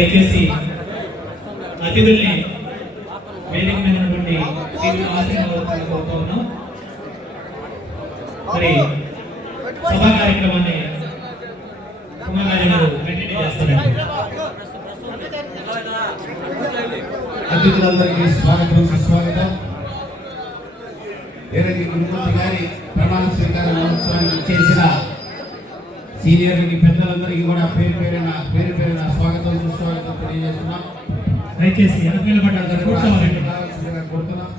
దయచేసి అతిథుల్ని వేదిక మీద ఉన్నటువంటి ఆశీర్వాదాలు ఉన్నాం. మరి సభా కార్యక్రమాన్ని కుమార్ గారు కంటిన్యూ చేస్తారండి. అతిథులందరికీ స్వాగతం సుస్వాగతం. ఏరగి గురుమూర్తి గారి ప్రమాణ స్వీకార మహోత్సవాన్ని చేసిన సీనియర్లకి పెద్దలందరికీ కూడా పేరు పేరున పేరు పేరున స్వాగతం సుస్వాగతం తెలియజేస్తున్నాం. దయచేసి నిలబడ్డారు కూర్చోవాలండి. కోరుతున్నాం.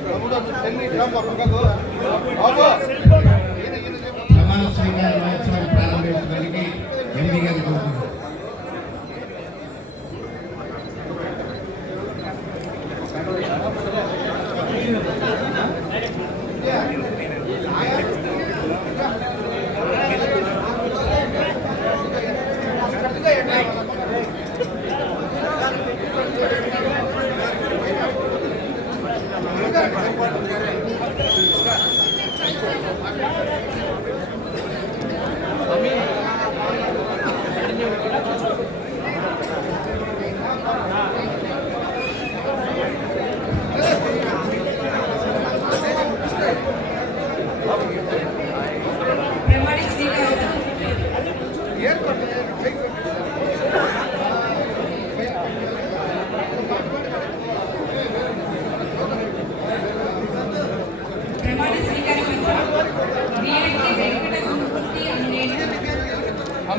ప్రమాణ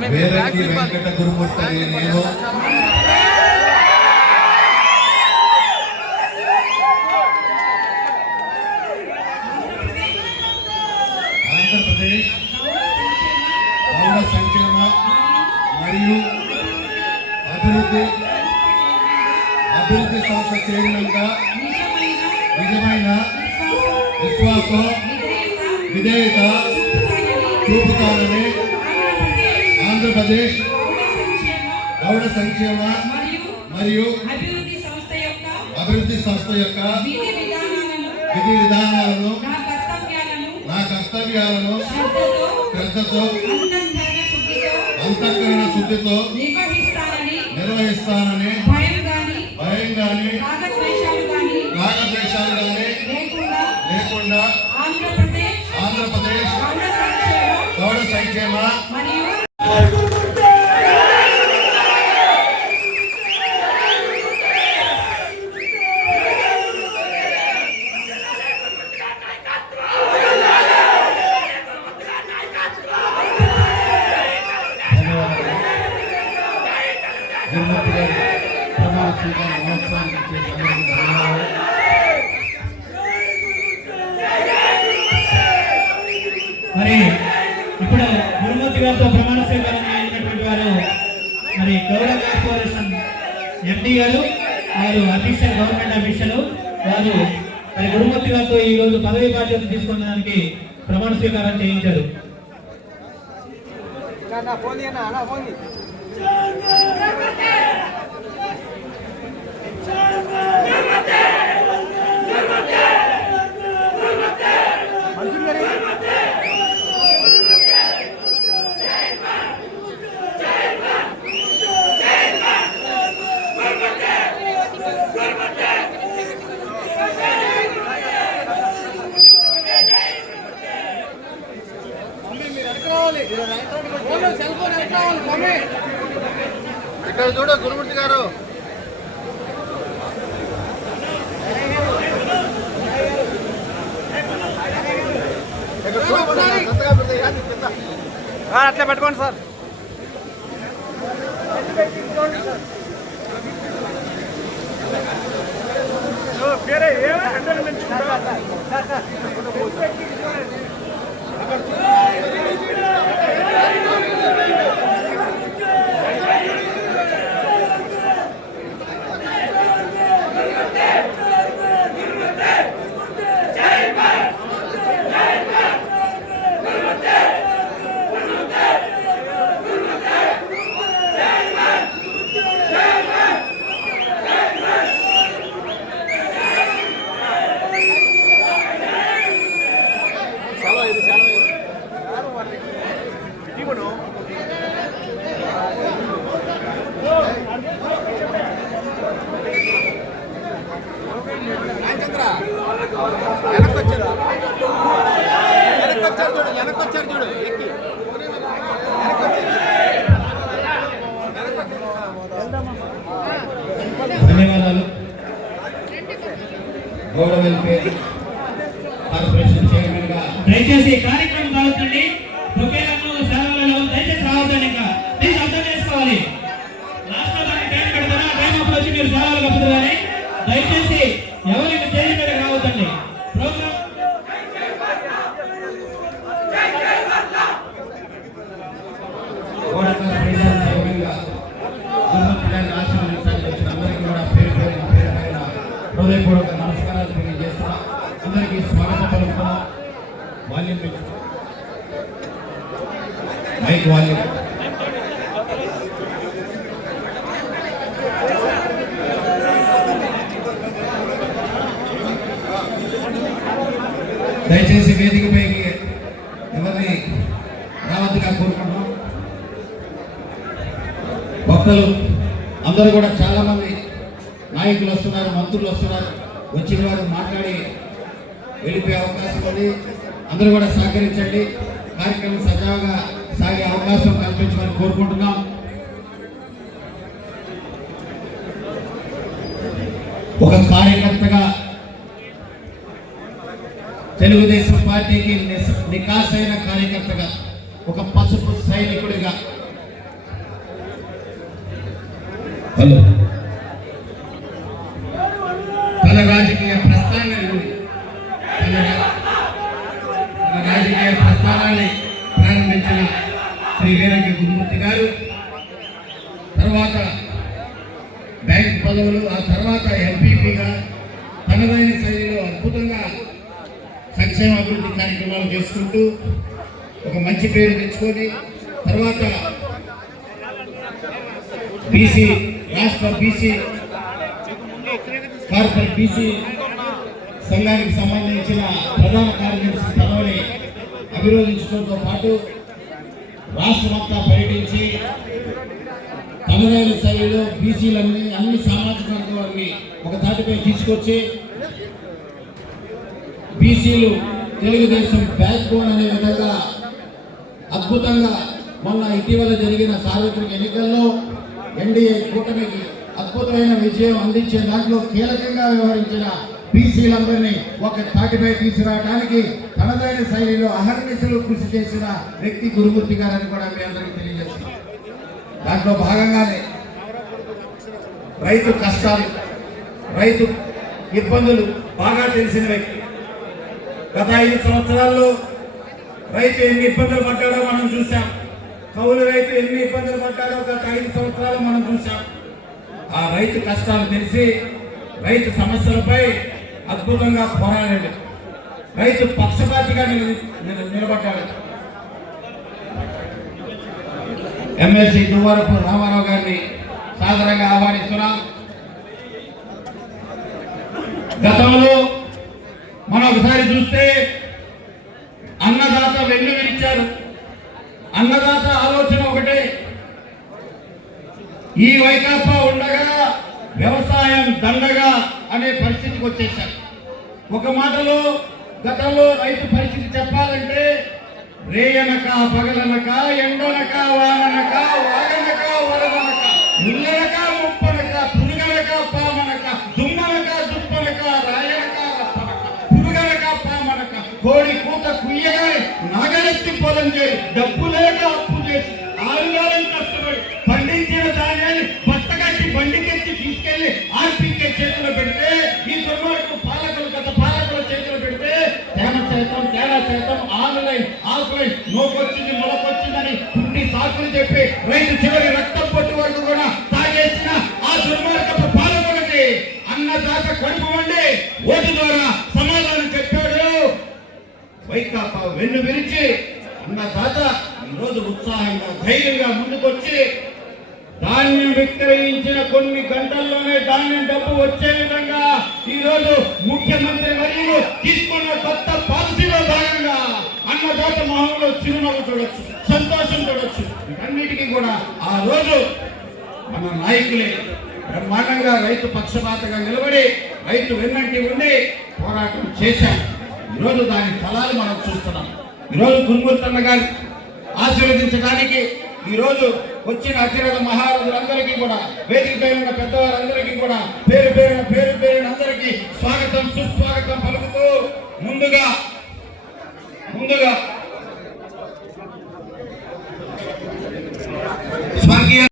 వేరంకి వెంకట గురుమూర్తి నేను ఆంధ్రప్రదేశ్ పౌర సంక్షేమ మరియు అభివృద్ధి అభివృద్ధి సంస్థ చైర్మన్గా నిజమైన విశ్వాసం విధేయత చూపుతానని ఆంధ్రప్రదేశ్ గౌడ సంక్షేమ మరియు అభివృద్ధి సంస్థ యొక్క అభివృద్ధి సంస్థ యొక్క విధి విధానాలను విధి విధానాలను నా కర్తవ్యాలను శ్రద్ధతో అంతఃకరణ శుద్ధితో నిర్వహిస్తానని భయం గాని రాగద్వేషాలు గాని లేకుండా ఆంధ్రప్రదేశ్ గౌడ సంక్షేమ మరియు మరి ఇప్పుడు గురుమూర్తి గారితో ప్రమాణ స్వీకారం చేసినటువంటి వారు మరి గౌరవ కార్పొరేషన్ ఎండి గారు వారు అఫీషియల్ గవర్నమెంట్ అఫీషియల్ వారు మరి గురుమూర్తి గారితో ఈ రోజు పదవి బాధ్యత తీసుకున్నదానికి ప్రమాణ స్వీకారం చేయించారు. నా ఫోన్ గురుమూర్తి ఫోన్ ఇక్కడ చూడు, కొత్తగా పెద్ద అట్లే పెట్టుకోండి సార్ పేరే ఏ అంటే గౌరవ వెల్ఫేర్ కార్పొరేషన్ చైర్మన్గా దయచేసి కార్యక్రమం కావచ్చండి ఒకేలా రకం సేవలలో దయచేసి రావద్దండి ఇంకా ప్లీజ్ అర్థం చేసుకోవాలి లాస్ట్లో దానికి టైం పెడతారా టైం అప్పుడు వచ్చి మీరు సేవలు కప్పుతారు కానీ దయచేసి ఎవరు ఇంకా చేసి మీద రావద్దండి ప్రోగ్రామ్ గౌరవ కార్పొరేషన్ చైర్మన్గా గురుమూర్తి ఆశీర్వదించడానికి వచ్చిన అందరికీ కూడా పేరు పేరున పేరు పేరున హృదయపూర్వక నమస్కారాలు తెలియజేస్తున్నా అందరికీ స్వాగతం పలుకుతున్నా వాల్యూమ్ పెంచు. మైక్ వాల్యూమ్ దయచేసి వేదికపైకి ఎవరిని రావద్దుగా కోరుకుంటున్నాం భక్తులు అందరూ కూడా చాలామంది నాయకులు వస్తున్నారు మంత్రులు వస్తున్నారు. వచ్చిన వారు మాట్లాడి వెళ్ళిపోయే అవకాశం ఉంది. అందరూ కూడా సహకరించండి. కార్యక్రమం సజావుగా సాగే అవకాశం కల్పించమని కోరుకుంటున్నాం. ఒక కార్యకర్తగా తెలుగుదేశం పార్టీకి నికాసైన కార్యకర్తగా ఒక పసుపు సైనికుడిగా హలో తన రాజకీయ ప్రస్థానాన్ని తన రాజకీయ ప్రస్థానాన్ని ప్రారంభించిన శ్రీ వీరంగి గురుమూర్తి గారు. తర్వాత బ్యాంక్ పదవులు ఆ తర్వాత ఎంపీపీగా తనదైన శైలిలో అద్భుతంగా సంక్షేమ అభివృద్ధి కార్యక్రమాలు చేసుకుంటూ ఒక మంచి పేరు తెచ్చుకొని తర్వాత బీసీ రాష్ట్ర బీసీ కార్పొరేట్ బీసీ సంఘానికి సంబంధించిన ప్రధాన కార్యదర్శి పదవిని అభిరోధించడంతో పాటు రాష్ట్రమంతా పర్యటించి తనదైన శైలిలో బీసీలన్నీ అన్ని సామాజిక వర్గాలని ఒక తాటిపై తీసుకొచ్చి బీసీలు తెలుగుదేశం బ్యాక్ బోన్ అనే విధంగా అద్భుతంగా మొన్న ఇటీవల జరిగిన సార్వత్రిక ఎన్నికల్లో ఎన్డీఏ కూటమికి అద్భుతమైన విజయం అందించే దాంట్లో కీలకంగా వ్యవహరించిన బీసీలందరినీ ఒక తాటిపై తీసుకురావడానికి తనదైన శైలిలో అహర్నిశలు కృషి చేసిన వ్యక్తి గురుమూర్తి గారని కూడా మీ అందరికీ తెలియజేస్తున్నాం దాంట్లో భాగంగానే రైతు కష్టాలు రైతు ఇబ్బందులు బాగా తెలిసిన వ్యక్తి. గత ఐదు సంవత్సరాల్లో రైతు ఎన్ని ఇబ్బందులు పడ్డాడో మనం చూసాం కౌలు రైతు ఎన్ని ఇబ్బందులు పడ్డారో గత ఐదు సంవత్సరాలు మనం చూసాం ఆ రైతు కష్టాలు తెలిసి రైతు సమస్యలపై అద్భుతంగా పోరాడాడు. రైతు పక్షపాతిగా నిలబడ్డాడు. ఎమ్మెల్సీ దువ్వరపు రామారావు గారిని సాదరంగా ఆహ్వానిస్తున్నాం గతంలో మనం ఒకసారి చూస్తే అన్నదాత వెన్ను విరిచారు అన్నదాత ఆలోచన ఒకటే ఈ వైకాపా ఉండగా వ్యవసాయం దండగా అనే పరిస్థితికి వచ్చేసారు ఒక మాటలో గతంలో రైతు పరిస్థితి చెప్పాలంటే రేయనక పగలనక ఎండనక వాననక వాగనక వరదనక ముల్లనక ముప్పనక పురుగనక పామనక దుమ్మనక దుప్పనక రాయనక రప్పనక పురుగనక పామనక కోడి కూత కుయ్యగానే నాగరెత్తి పొలం చేయి డబ్బు చెప్పి రైతు చివరి రక్తం పొట్టు వరకు కూడా తాగేసిన ఆ దుర్మార్గపు పాలకులకి అన్నదాత కడుపు వండి ఓటు ద్వారా సమాధానం చెప్పాడు. వైకాపా వెన్ను విరిచి అన్నదాత ఈరోజు ఉత్సాహంగా ధైర్యంగా ముందుకొచ్చి ధాన్యం విక్రయించిన కొన్ని గంటల్లోనే ధాన్యం డబ్బు వచ్చే విధంగా ఈ రోజు ముఖ్యమంత్రి మరియు తీసుకున్న కొత్త పాలసీలో దాత మొహంలో చిరునవ్వు చూడొచ్చు సంతోషం చూడొచ్చు. వీటన్నిటికీ కూడా ఆ రోజు మన నాయకులే బ్రహ్మాండంగా రైతు పక్షపాతగా నిలబడి రైతు వెన్నంటి ఉండి పోరాటం చేశాం ఈరోజు దాని ఫలాలు మనం చూస్తున్నాం. ఈరోజు గురుమూర్తన్న గారి ఆశీర్వదించడానికి ఈరోజు వచ్చిన అఖిల మహారాజులందరికీ కూడా వేదిక పైన ఉన్న పెద్దవారందరికీ కూడా పేరు పేరున పేరు పేరున అందరికీ స్వాగతం సుస్వాగతం పలుకుతూ ముందుగా ముందుగా స్వర్గీయ